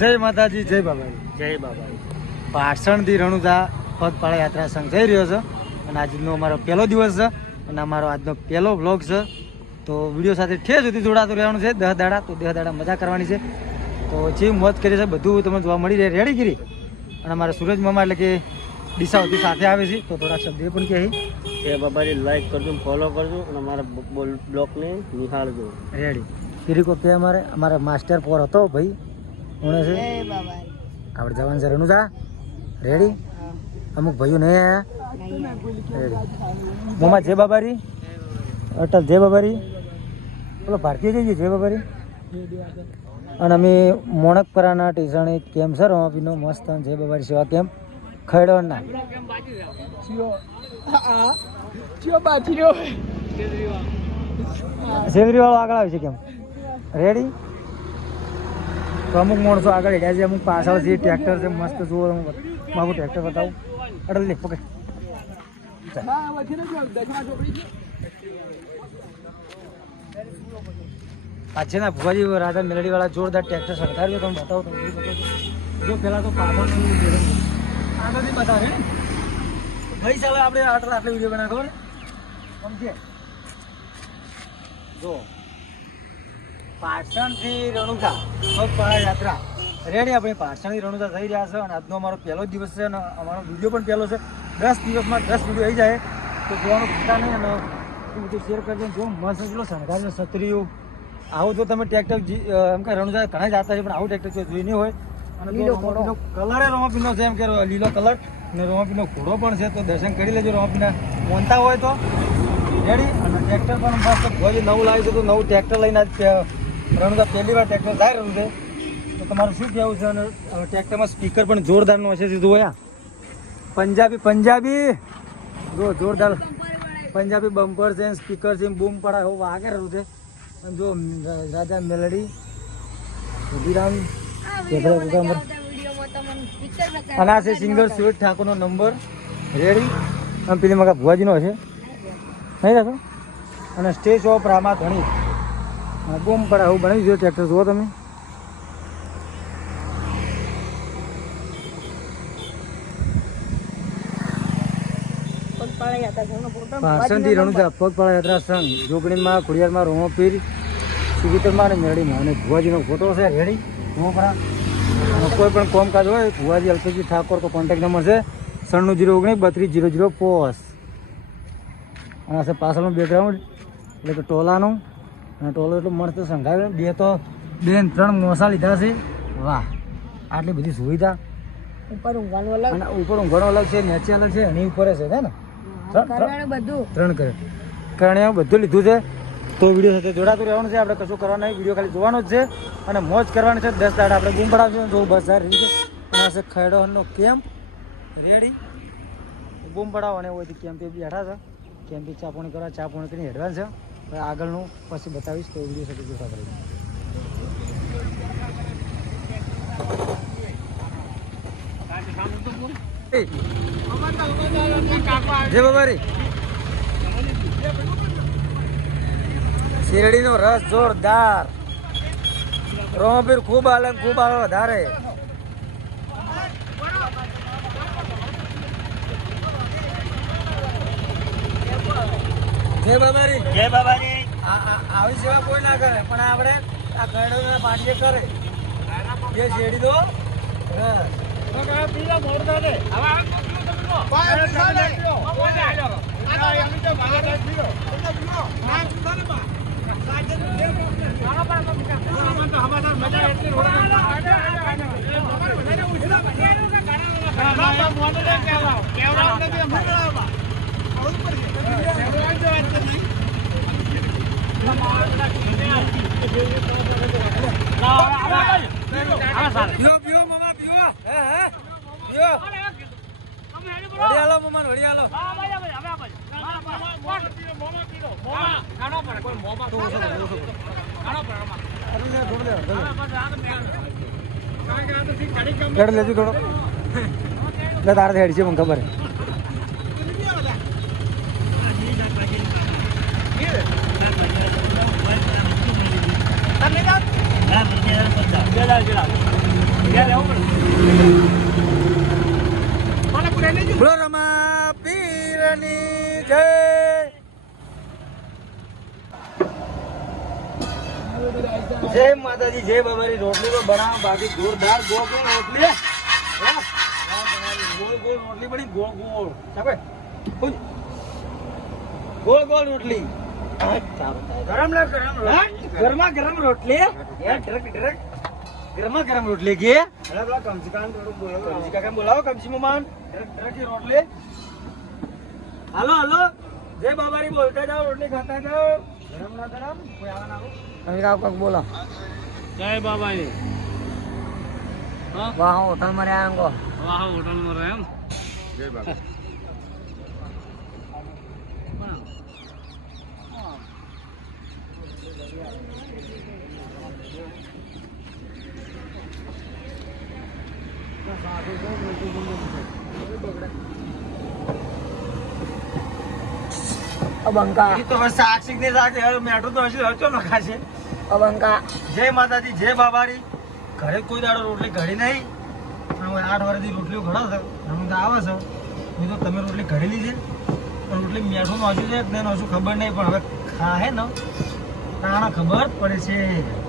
જય માતાજી, જય બાબાજી. જય બાબાજી. પાટણથી રણુજા પગપાળા યાત્રા સંઘ જઈ રહ્યો છે અને આજનો અમારો પહેલો દિવસ છે અને અમારો આજનો પહેલો વ્લોગ છે. તો વિડીયો સાથે ઠેર સુધી જોડાતું રહેવાનું છે. 10 દાડા તો 10 દાડા મજા કરવાની છે. તો જે મોજ કરી છે બધું તમને જોવા મળી રહે. રેડી ગીરી અને અમારા સુરજ મામા એટલે કે ડીસાઓથી સાથે આવે છે તો થોડા શબ્દ એ પણ કહે. જય બાબાજી લાઈક કરજો, ફોલો કરજો અને અમારા બ્લોગને નિહાળજો. રેડી ગીરી કો કે અમારા માસ્ટર પોર હતો ભાઈ ઉણે છે આપણે જવાનું છે રણુજા. રેડી અમુક ભાઈઓ નહીં આવ્યા. રેડી મોમાં જય બાબારી, અટલ જય બાબારી, પેલો ભારતીય જઈએ જય બાબારી. અને અમે મોણકપરાના ટીસાણી કેમ્પ છે રમાપીનો મસ્ત જય બાબારી સેવા કેમ્પ ખૈડવણના સેવરી વાળો આગળ આવે છે કેમ. રેડી તો અમુક માણસો આગળ હેડ્યા છે, અમુક પાછળ છે. ટ્રેક્ટર છે મસ્ત જુઓ, મારું ટ્રેક્ટર બતાવું. અડલ લે પકડ. પાછળ ના ભુવાજી રાધા મેલડી વાળા જોરદાર ટ્રેક્ટર સરકાર્યો. તમે બતાવો તમે જો પેલા તો પાછળ આગળથી બતાવે ભાઈ. ચાલો આપણે આટલા વિડીયો બનાવો સમજે. જો પાટણથી રણુજા પગપાળા યાત્રા રેડી. આપણે પાટણથી રણુજા થઈ રહ્યા છે અને આજનો અમારો પહેલો દિવસ છે અને અમારો વિડીયો પણ પહેલો છે. 10 દિવસમાં 10 વિડીયો આવી જાય તો જોવાનું ભૂલતા નહીં અને એ બધું શેર કરજો. જો મસ્ત એટલો શણગારનો છત્રીઓ આવું જો તમે ટ્રેક્ટર એમ કે રણુજા ઘણા જતા છે પણ આવું ટ્રેક્ટર જોઈ નહીં હોય. અને કલરે રોમાપીનો છે એમ કે લીલો કલર અને રોમાપીનો ઘોડો પણ છે તો દર્શન કરી લેજો. રોમાપીના મોનતા હોય તો રેડી. અને ટ્રેક્ટર પણ મસ્ત ભોજી નવું લાવ્યું છે તો નવું ટ્રેક્ટર લઈને રણુજા પહેલી વાર ટ્રેક્ટર જાય રહ્યું છે તો તમારું શું કહેવું છે. અને ટ્રેક્ટરમાં સ્પીકર પણ જોરદારનું હશે સીધું હોય. પંજાબી જો જોરદાર પંજાબી બમ્પર છે, સ્પીકર છે, બૂમ પડા એવું વાગે રહ્યું છે. અને જો રાધા મેલડી વિરામ અને આ છે સિંગર સુરજ ઠાકોરનો નંબર. રેડી આમ પેલી મગા ભુવાજીનો હશે નહીં રાખો. અને સ્ટેજ ઓફ રામા ધણી બૂમ પડા એવું બનાવી જોઈએ ટ્રેક્ટર. જુઓ તમે પાટણથી રણુજા પગપાળા યાત્રા સંઘ જોગણીમાં ખોડિયારમાં રોમપીર સિવિતરમાં અને મેરડીમાં અને ભુવાજીનો ફોટો છે. રેડી રોમપરા કોઈ પણ કોમકાજ હોય ભુવાજી અલ્પેશજી ઠાકોર તો કોન્ટેક્ટ નંબર છે 9609323005. અને આ છે પાછળનું બેકગ્રાઉન્ડ એટલે કે ટોલાનું. અને ટોલો એટલું મસ્ત સંઘાવ્યો. 2-3 મોસા લીધા છે. વાહ આટલી બધી સુવિધા. ઉપર ઊંઘવાનું અલગ છે, નીચે અલગ છે, એની ઉપર છે ને 3 કરણિયા બધું લીધું છે. તો વિડીયો સાથે જોડાતું રહેવાનું છે. આપણે કશું કરવાનું નહીં, વિડીયો ખાલી જોવાનો જ છે અને મોજ કરવાની છે. 10 દાડા આપણે બૂમ પડાવશું જો બસ સારી રીતે. અને આ છે ખૈડવણનો કેમ્પ. રેડી બૂમ પડાવવાને હોય કેમ્પે બેઠા છે. કેમ્પે ચા પાણી કરવા, ચા પાણી કરીને એડવાન્સ છે. હવે આગળનું પછી બતાવીશ તો વિડીયો સાથે જોતા કરીશું. જય બાબારી. શેરડીનો રસ જોરદાર. રોમપીર ખૂબ આવે વધારે. જય બાબારી. જય બાબાજી. આવી સેવા કોઈ ના કરે પણ આપણે આ ખૈડવના પાટીએ કરે. જે શેરડી દો પીઓ મામા પીઓ. વડિયાલો મામા વડિયાલો. લેજો થોડો એટલે તારે હેડ છે મને ખબર. માતાજી જય બાબારી રોટલી તો બનાવ બાકી જોરદાર ગોળ ગોળ રોટલી ગોળ ગોળ રોટલી બની ગોળ ગોળ સાબે ગોળ ગોળ રોટલી ગરમ ના ગરમ ગરમા ગરમ રોટલી ગરમા ગરમ રોટલી કે કમસી કાકા બોલાવો કમસી મમાન રોટલી હાલો હાલો જય બાબારી બોલતા જાઓ રોટલી ખાતા જાઓ ગરમ ના ગરમ કોઈ આવા ના કમસી કાકા બોલો જય બાબાજી વાહ હોટલ માં રહ્યા અંગો વાહ હોટલ માં રહે એમ જય બાબા અબંકા તો સાક્ષી ને સાક્ષી હવે મેઠું તો હશે હચો નખાશે અબંકા જય માતાજી જય બાબારી ઘરે કોઈ દાડો રોટલી ઘડી નહીં પણ હવે 8 વર્ષથી રોટલીઓ ઘડો છે અમે તો આવે છે મેં તો તમે રોટલી ઘડેલી છે પણ રોટલી મેઠું નોશું છે કે નોશું ખબર નહીં પણ હવે ખાહે ને તાણા ખબર પડે છે